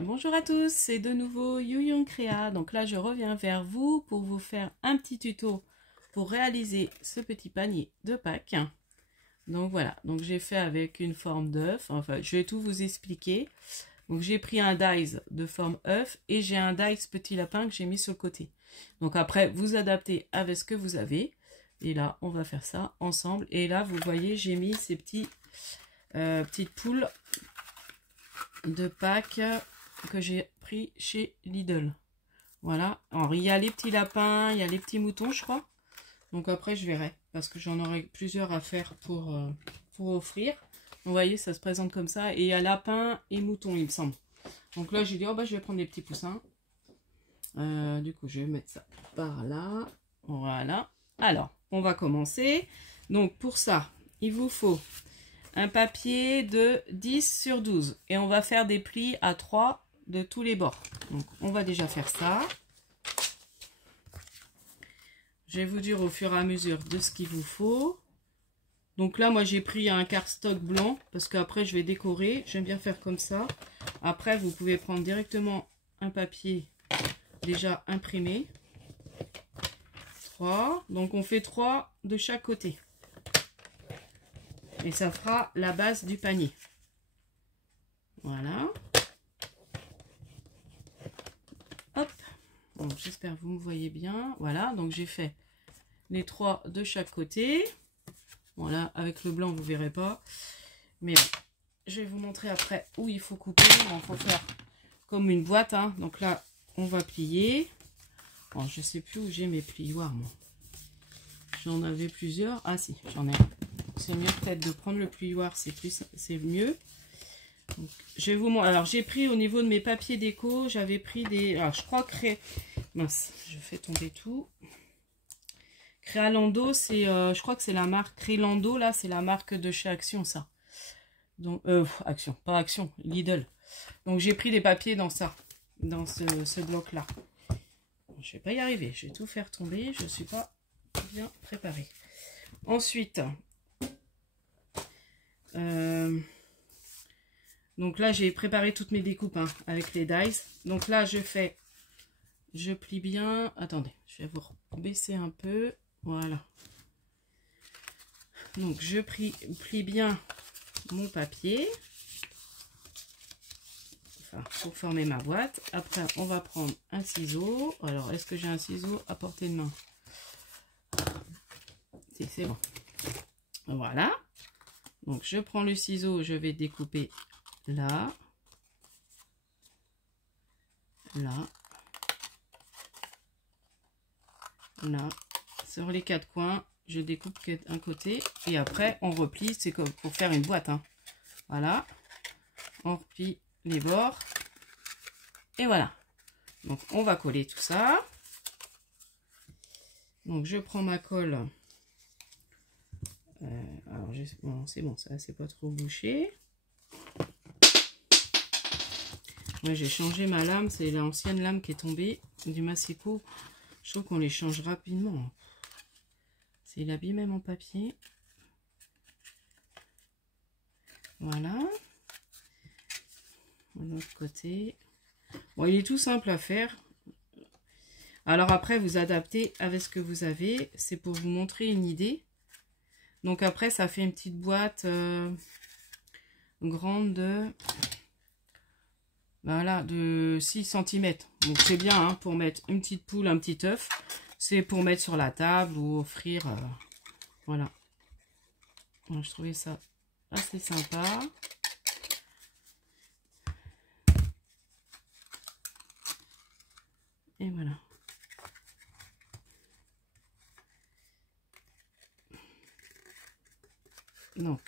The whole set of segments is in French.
Bonjour à tous, c'est de nouveau Youyong Créa. Donc là, je reviens vers vous pour vous faire un petit tuto pour réaliser ce petit panier de Pâques. Donc voilà, donc j'ai fait avec une forme d'œuf. Enfin, je vais tout vous expliquer. Donc j'ai pris un dies de forme œuf et j'ai un dies petit lapin que j'ai mis sur le côté. Donc après, vous adaptez avec ce que vous avez. Et là, on va faire ça ensemble. Et là, vous voyez, j'ai mis ces petites poules de Pâques que j'ai pris chez Lidl. Voilà. Alors, il y a les petits lapins, il y a les petits moutons, je crois. Donc après, je verrai. Parce que j'en aurai plusieurs à faire pour offrir. Vous voyez, ça se présente comme ça. Et il y a lapin et mouton, il me semble. Donc là, j'ai dit, oh bah, je vais prendre les petits poussins. Du coup, je vais mettre ça par là. Voilà. Alors, on va commencer. Donc, pour ça, il vous faut un papier de 10 sur 12. Et on va faire des plis à 3 de tous les bords. Donc, on va déjà faire ça. Je vais vous dire au fur et à mesure de ce qu'il vous faut. Donc là, moi, j'ai pris un cardstock blanc parce qu'après, je vais décorer. J'aime bien faire comme ça. Après, vous pouvez prendre directement un papier déjà imprimé. 3. Donc, on fait 3 de chaque côté. Et ça fera la base du panier. Voilà. Hop. Bon, j'espère que vous me voyez bien. Voilà, donc j'ai fait les 3 de chaque côté. Voilà, avec le blanc, vous ne verrez pas. Mais bon, je vais vous montrer après où il faut couper. Il faut faire comme une boîte. Hein. Donc là, on va plier. Bon, je ne sais plus où j'ai mes plioirs, moi. J'en avais plusieurs. Ah si, j'en ai un. C'est mieux peut-être de prendre le plioir, c'est mieux. Donc, je vais vous montrer. Alors, j'ai pris au niveau de mes papiers déco, j'avais pris des... Alors, je crois que... Mince, je fais tomber tout. Créalando, c'est... je crois que c'est la marque Créalando, là, c'est la marque de chez Action, ça. Donc, Action, pas Action, Lidl. Donc, j'ai pris des papiers dans ça, dans ce bloc-là. Bon, je vais pas y arriver, je vais tout faire tomber, je suis pas bien préparée. Ensuite... donc là j'ai préparé toutes mes découpes hein, avec les dies. Donc là je plie bien. Attendez, je vais vous baisser un peu. Voilà. Donc je plie bien mon papier. Enfin, pour former ma boîte. Après on va prendre un ciseau. Alors est-ce que j'ai un ciseau à portée de main? Si, c'est bon. Voilà. Donc je prends le ciseau, je vais découper là, là, là. Sur les 4 coins, je découpe un côté et après on replie, c'est comme pour faire une boîte. Hein. Voilà, on replie les bords et voilà. Donc on va coller tout ça. Donc je prends ma colle. Alors bon, c'est bon, ça c'est pas trop bouché. Moi j'ai changé ma lame, c'est l'ancienne lame qui est tombée du Massico. Je trouve qu'on les change rapidement. C'est abîmé mon papier. Voilà. De l'autre côté. Bon, il est tout simple à faire. Alors après vous adaptez avec ce que vous avez. C'est pour vous montrer une idée. Donc après, ça fait une petite boîte grande de, voilà, de 6 cm. Donc c'est bien hein, pour mettre une petite poule, un petit œuf. C'est pour mettre sur la table ou offrir. Voilà. Donc, je trouvais ça assez sympa. Et voilà. Donc,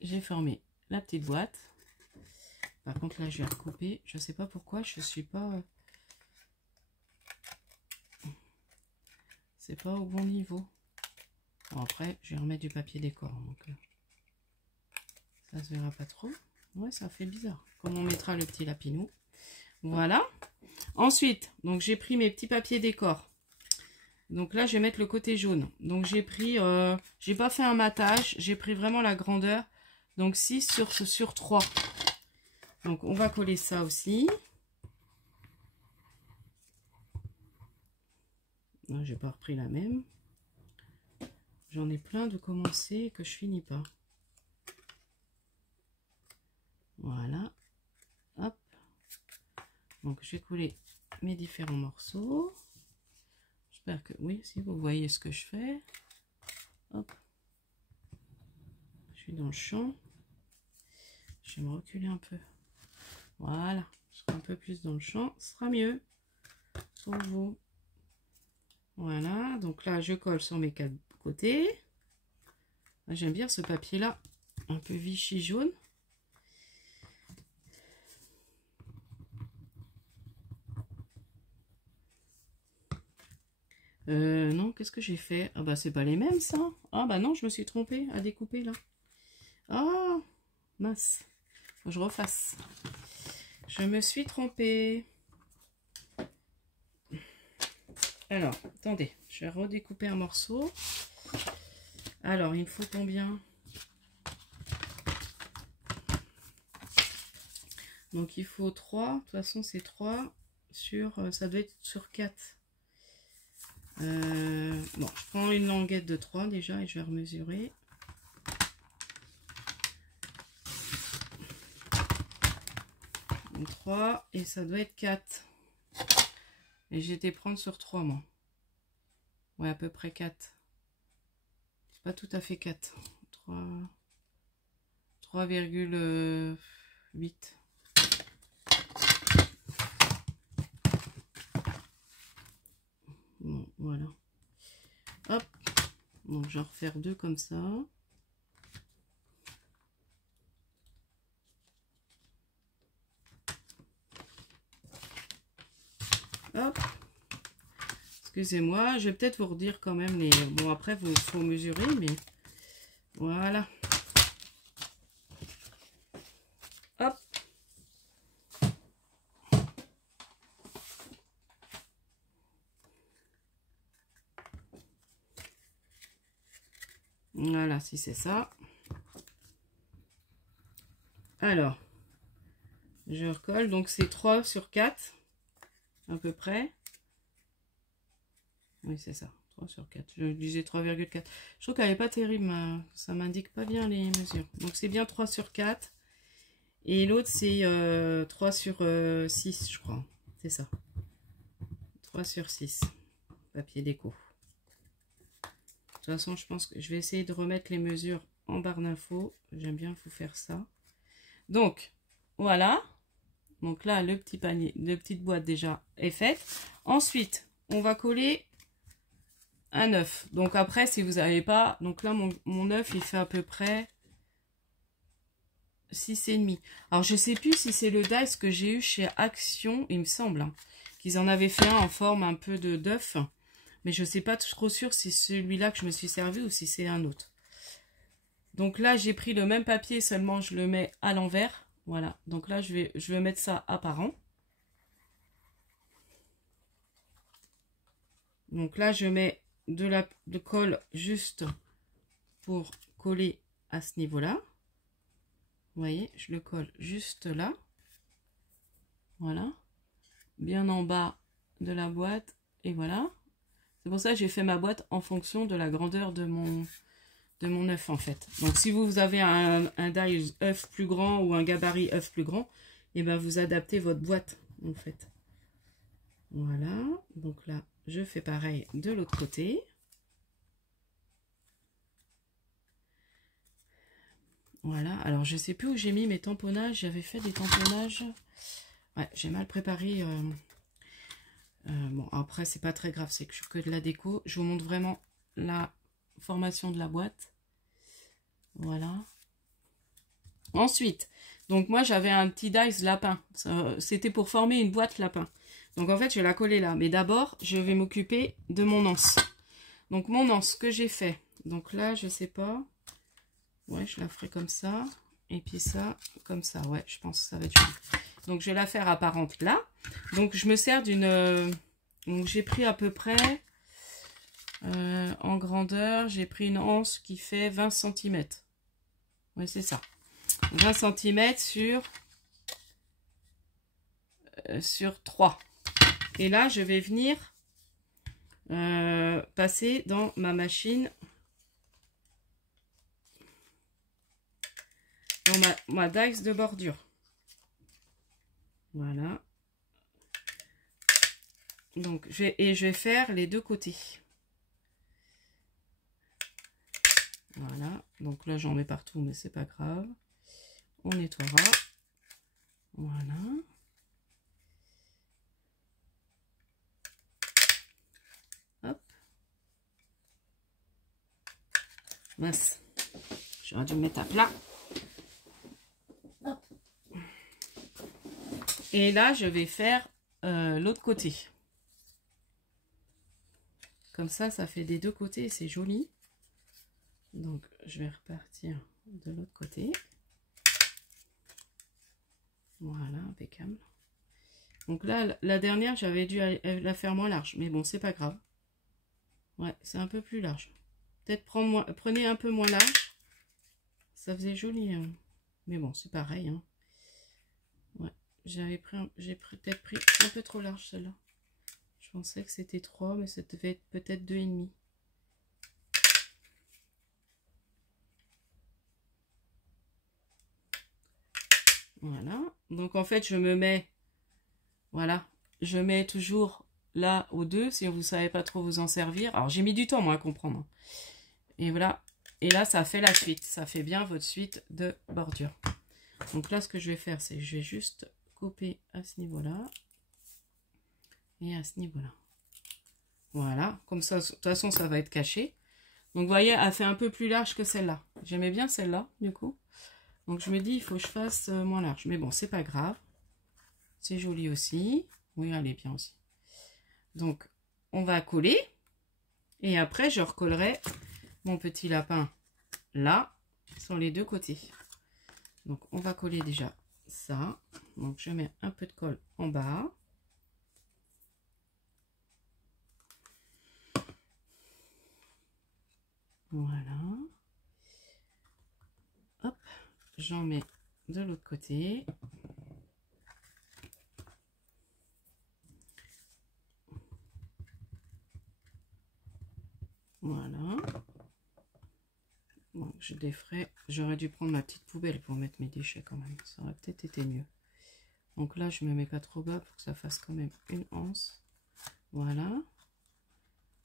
j'ai formé la petite boîte. Par contre, là, je vais recouper. Je ne sais pas pourquoi, je suis pas... C'est pas au bon niveau. Bon, après, je vais remettre du papier décor. Donc, ça se verra pas trop. Ouais, ça fait bizarre. Comme on mettra le petit lapinou. Voilà. Ensuite, donc j'ai pris mes petits papiers décor. Donc là, je vais mettre le côté jaune. Donc j'ai pris, j'ai pas fait un matage, j'ai pris vraiment la grandeur. Donc 6 sur 3. Donc on va coller ça aussi. Non, j'ai pas repris la même. J'en ai plein de commencer que je finis pas. Voilà. Hop. Donc je vais coller mes différents morceaux. J'espère que oui, si vous voyez ce que je fais. Hop. Je suis dans le champ. Je vais me reculer un peu. Voilà. Je serai un peu plus dans le champ. Ce sera mieux pour vous. Voilà. Donc là, je colle sur mes 4 côtés. J'aime bien ce papier-là. Un peu Vichy jaune. Non, qu'est-ce que j'ai fait? Ah bah c'est pas les mêmes ça. Ah bah non, je me suis trompée à découper là. Ah, mince. Faut que je refasse. Je me suis trompée. Alors, attendez, je vais redécouper un morceau. Alors, il me faut combien? Donc il faut 3. De toute façon, c'est 3 sur... ça doit être sur 4. Bon, je prends une languette de 3 déjà et je vais remesurer. Donc 3 et ça doit être 4. Et j'ai été prendre sur 3 moi. Ouais, à peu près 4. C'est pas tout à fait 4. 3,8. Bon, voilà. Hop. Donc je vais en refaire 2 comme ça. Hop. Excusez-moi, je vais peut-être vous redire quand même les... Bon, après, il faut mesurer, mais voilà. Hop. Voilà, si c'est ça. Alors, je recolle. Donc, c'est 3 sur 4, à peu près. Oui, c'est ça. 3 sur 4. Je disais 3,4. Je trouve qu'elle n'est pas terrible. Ça m'indique pas bien les mesures. Donc, c'est bien 3 sur 4. Et l'autre, c'est 3 sur 6, je crois. C'est ça. 3 sur 6. Papier déco. De toute façon, je pense que je vais essayer de remettre les mesures en barre d'infos. J'aime bien vous faire ça. Donc, voilà. Donc là, le petit panier, la petite boîte déjà est faite. Ensuite, on va coller un œuf. Donc après, si vous n'avez pas... Donc là, mon œuf, il fait à peu près 6,5. Alors, je ne sais plus si c'est le dice que j'ai eu chez Action, il me semble. Hein, qu'ils en avaient fait un en forme un peu d'œuf. Mais je ne sais pas trop sûr si c'est celui-là que je me suis servi ou si c'est un autre. Donc là, j'ai pris le même papier, seulement je le mets à l'envers. Voilà. Donc là, je vais mettre ça apparent. Donc là, je mets de colle juste pour coller à ce niveau-là. Vous voyez, je le colle juste là. Voilà. Bien en bas de la boîte. Et voilà. C'est pour ça que j'ai fait ma boîte en fonction de la grandeur de mon œuf en fait. Donc si vous avez un die œuf plus grand ou un gabarit œuf plus grand, et ben vous adaptez votre boîte en fait. Voilà. Donc là, je fais pareil de l'autre côté. Voilà. Alors je sais plus où j'ai mis mes tamponnages. J'avais fait des tamponnages. Ouais, j'ai mal préparé. Bon, après, c'est pas très grave, c'est que de la déco. Je vous montre vraiment la formation de la boîte. Voilà. Ensuite, donc moi, j'avais un petit dice lapin. C'était pour former une boîte lapin. Donc, en fait, je vais la coller là. Mais d'abord, je vais m'occuper de mon anse. Donc, mon anse, que j'ai fait. Donc là, je sais pas. Ouais, je la ferai comme ça. Et puis ça, comme ça. Ouais, je pense que ça va être joli. Donc, je vais la faire apparente là. Donc, je me sers d'une... donc, j'ai pris à peu près... en grandeur, j'ai pris une anse qui fait 20 cm. Oui, c'est ça. 20 cm sur sur 3. Et là, je vais venir passer dans ma machine, dans ma dies de bordure. Voilà. Donc, je vais faire les deux côtés. Voilà. Donc là, j'en mets partout, mais c'est pas grave. On nettoiera. Voilà. Hop. Mince. J'aurais dû me mettre à plat. Hop. Et là, je vais faire l'autre côté. Comme ça fait des deux côtés et c'est joli. Donc, je vais repartir de l'autre côté. Voilà, impeccable. Donc là, la dernière, j'avais dû la faire moins large. Mais bon, c'est pas grave. Ouais, c'est un peu plus large. Peut-être prenez un peu moins large. Ça faisait joli. Hein. Mais bon, c'est pareil. Hein. Ouais, j'ai peut-être pris un peu trop large celle-là. Je pensais que c'était 3, mais ça devait être peut-être 2,5. Voilà. Donc en fait, je me mets, voilà, je mets toujours là au 2 si vous ne savez pas trop vous en servir. Alors j'ai mis du temps moi à comprendre. Et voilà. Et là, ça fait la suite. Ça fait bien votre suite de bordure. Donc là, ce que je vais faire, c'est que je vais juste couper à ce niveau-là. Et à ce niveau-là. Voilà. Comme ça, de toute façon, ça va être caché. Donc, vous voyez, elle fait un peu plus large que celle-là. J'aimais bien celle-là, du coup. Donc, je me dis, il faut que je fasse moins large. Mais bon, c'est pas grave. C'est joli aussi. Oui, elle est bien aussi. Donc, on va coller. Et après, je recollerai mon petit lapin là, sur les deux côtés. Donc, on va coller déjà ça. Donc, je mets un peu de colle en bas. Voilà. Hop, j'en mets de l'autre côté. Voilà. Bon, je défrais. J'aurais dû prendre ma petite poubelle pour mettre mes déchets quand même. Ça aurait peut-être été mieux. Donc là, je me mets pas trop bas pour que ça fasse quand même une anse. Voilà.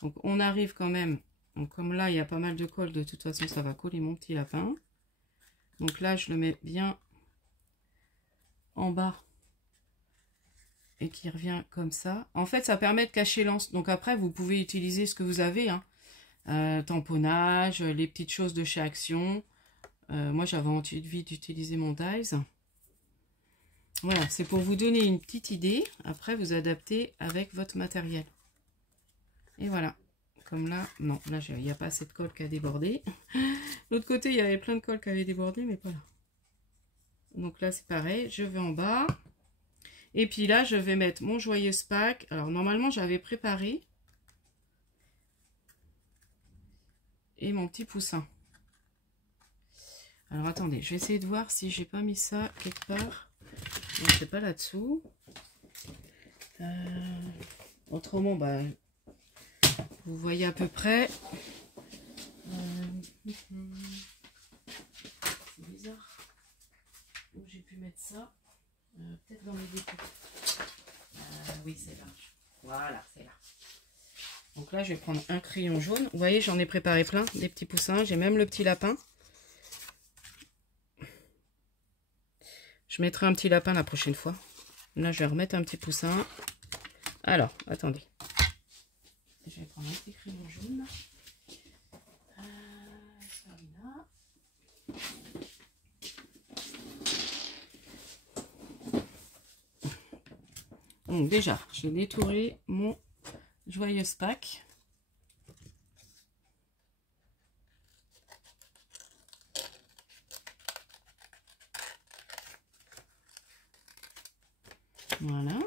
Donc on arrive quand même. Donc comme là, il y a pas mal de colle, de toute façon, ça va coller mon petit lapin. Donc là, je le mets bien en bas. Et qui revient comme ça. En fait, ça permet de cacher l'anse. Donc après, vous pouvez utiliser ce que vous avez. Hein. Tamponnage, les petites choses de chez Action. Moi, j'avais envie d'utiliser mon dies. Voilà, c'est pour vous donner une petite idée. Après, vous adaptez avec votre matériel. Et voilà. Comme là, non, là, il n'y a pas assez de colle qui a débordé. L'autre côté, il y avait plein de colle qui avait débordé, mais pas là. Donc là, c'est pareil. Je vais en bas. Et puis là, je vais mettre mon joyeuse Pâques. Alors, normalement, j'avais préparé. Et mon petit poussin. Alors, attendez. Je vais essayer de voir si j'ai pas mis ça quelque part. Non, c'est pas là-dessous. Autrement, bah, vous voyez à peu près. C'est bizarre. Où j'ai pu mettre ça. Peut-être dans mes découpes. Oui, c'est là. Voilà, c'est là. Donc là, je vais prendre un crayon jaune. Vous voyez, j'en ai préparé plein, des petits poussins. J'ai même le petit lapin. Je mettrai un petit lapin la prochaine fois. Là, je vais remettre un petit poussin. Alors, attendez. Je vais prendre un petit crayon jaune. Celui-là. Donc déjà, j'ai détouré mon joyeuse Pâques. Voilà.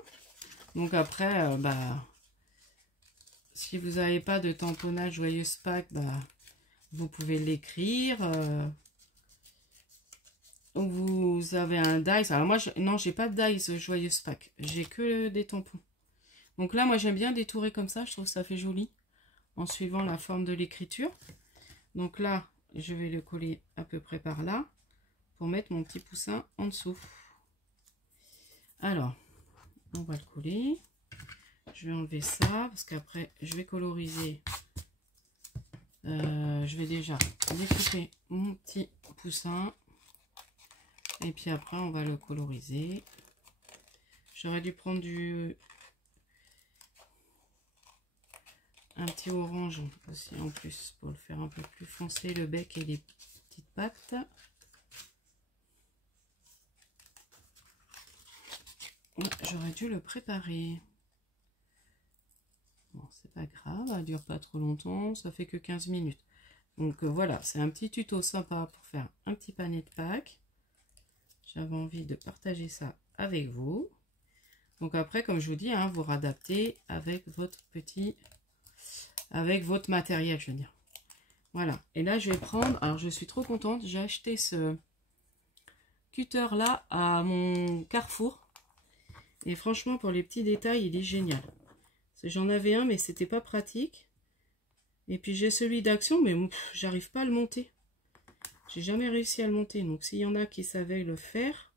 Donc après, bah, si vous n'avez pas de tamponnage joyeuse Pâques, bah, vous pouvez l'écrire. vous avez un dies. Alors moi, non, j'ai pas de dies joyeuse Pâques. J'ai que des tampons. Donc là, moi, j'aime bien détourer comme ça. Je trouve que ça fait joli en suivant la forme de l'écriture. Donc là, je vais le coller à peu près par là pour mettre mon petit poussin en dessous. Alors, on va le coller. Je vais enlever ça parce qu'après, je vais coloriser. Je vais déjà découper mon petit poussin. Et puis après, on va le coloriser. J'aurais dû prendre un petit orange aussi en plus pour le faire un peu plus foncé, le bec et les petites pattes. J'aurais dû le préparer. Bon, c'est pas grave, ça dure pas trop longtemps, ça fait que 15 minutes. Donc voilà, c'est un petit tuto sympa pour faire un petit panier de Pâques. J'avais envie de partager ça avec vous. Donc après, comme je vous dis, hein, vous radaptez avec votre matériel, je veux dire. Voilà. Et là, je vais prendre, alors je suis trop contente, j'ai acheté ce cutter là à mon Carrefour. Et franchement, pour les petits détails, il est génial. J'en avais un, mais c'était pas pratique. Et puis j'ai celui d'Action, mais j'arrive pas à le monter. J'ai jamais réussi à le monter. Donc s'il y en a qui savaient le faire.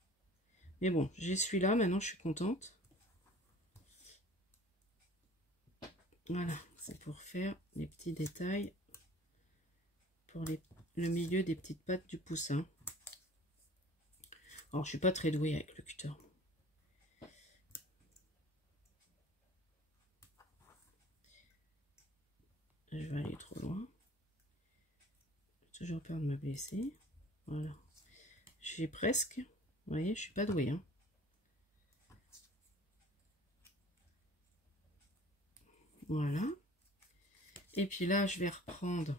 Mais bon, j'ai celui-là, maintenant je suis contente. Voilà, c'est pour faire les petits détails. Pour le milieu des petites pattes du poussin. Alors je suis pas très douée avec le cutter. Je vais aller trop loin. J'ai toujours peur de me blesser. Voilà. J'ai presque. Vous voyez, je suis pas douée. Hein. Voilà. Et puis là, je vais reprendre.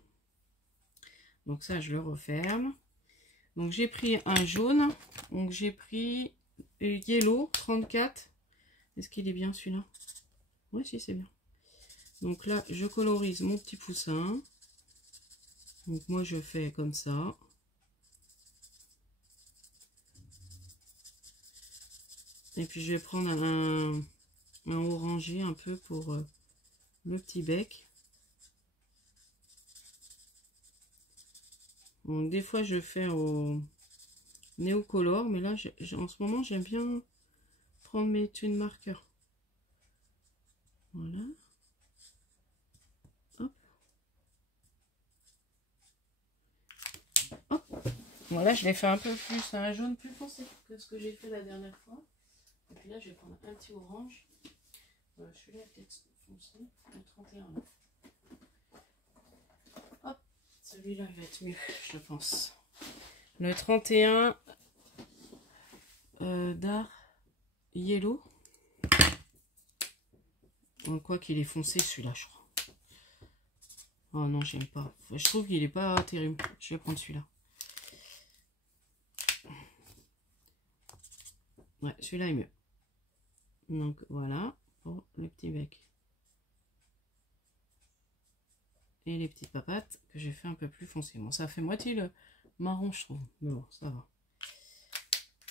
Donc ça, je le referme. Donc j'ai pris un jaune. Donc j'ai pris Yellow 34. Est-ce qu'il est bien celui-là? Oui, si, c'est bien. Donc là, je colorise mon petit poussin. Donc moi, je fais comme ça. Et puis je vais prendre un orangé un peu pour le petit bec. Donc des fois, je fais au néocolore, mais là, en ce moment, j'aime bien prendre mes tunes marqueurs. Voilà. Hop. Hop. Voilà, je l'ai fait un peu plus, un jaune plus foncé que ce que j'ai fait la dernière fois. Et puis là, je vais prendre un petit orange. Celui-là est peut-être foncé, le 31. Hop, celui-là, il va être mieux, je pense. Le 31 d'art Yellow. Quoi qu'il est foncé, celui-là, je crois. Oh non, j'aime pas. Je trouve qu'il est pas terrible. Je vais prendre celui-là. Ouais, celui-là est mieux. Donc voilà pour le petit bec. Et les petites papates que j'ai fait un peu plus foncé. Bon, ça fait moitié le marron, je trouve. Mais bon, ça va.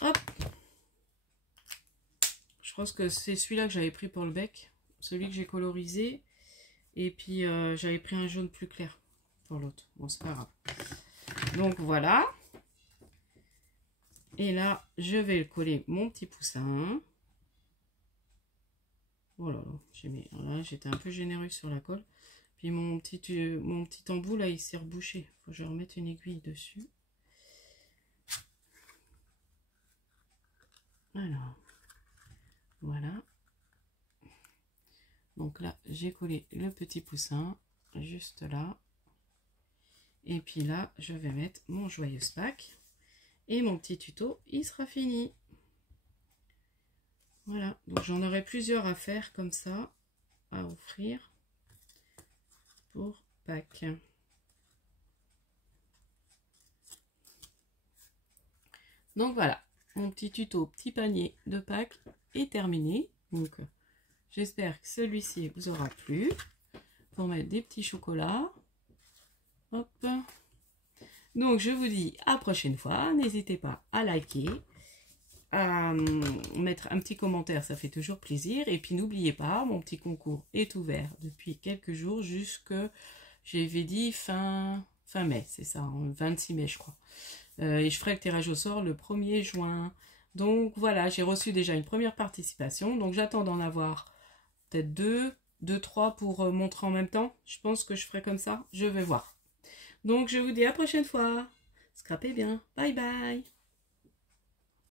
Hop. Je pense que c'est celui-là que j'avais pris pour le bec. Celui que j'ai colorisé. Et puis, j'avais pris un jaune plus clair pour l'autre. Bon, c'est pas grave. Donc, voilà. Et là, je vais coller mon petit poussin. Voilà, là, j'étais un peu généreux sur la colle. Puis mon petit embout, là, il s'est rebouché. Faut que je remette une aiguille dessus. Alors, voilà. Donc là, j'ai collé le petit poussin, juste là. Et puis là, je vais mettre mon joyeuse Pâques. Et mon petit tuto, il sera fini. Voilà, donc j'en aurai plusieurs à faire comme ça, à offrir pour Pâques. Donc voilà, mon petit tuto, petit panier de Pâques est terminé. Donc j'espère que celui-ci vous aura plu. Pour mettre des petits chocolats. Hop. Donc, je vous dis à la prochaine fois. N'hésitez pas à liker, à mettre un petit commentaire, ça fait toujours plaisir. Et puis, n'oubliez pas, mon petit concours est ouvert depuis quelques jours jusque, j'avais dit fin mai, c'est ça, 26 mai, je crois. Et je ferai le tirage au sort le 1er juin. Donc, voilà, j'ai reçu déjà une première participation. Donc, j'attends d'en avoir peut-être 2, 3 pour montrer en même temps. Je pense que je ferai comme ça. Je vais voir. Donc, je vous dis à la prochaine fois. Scrapez bien. Bye bye.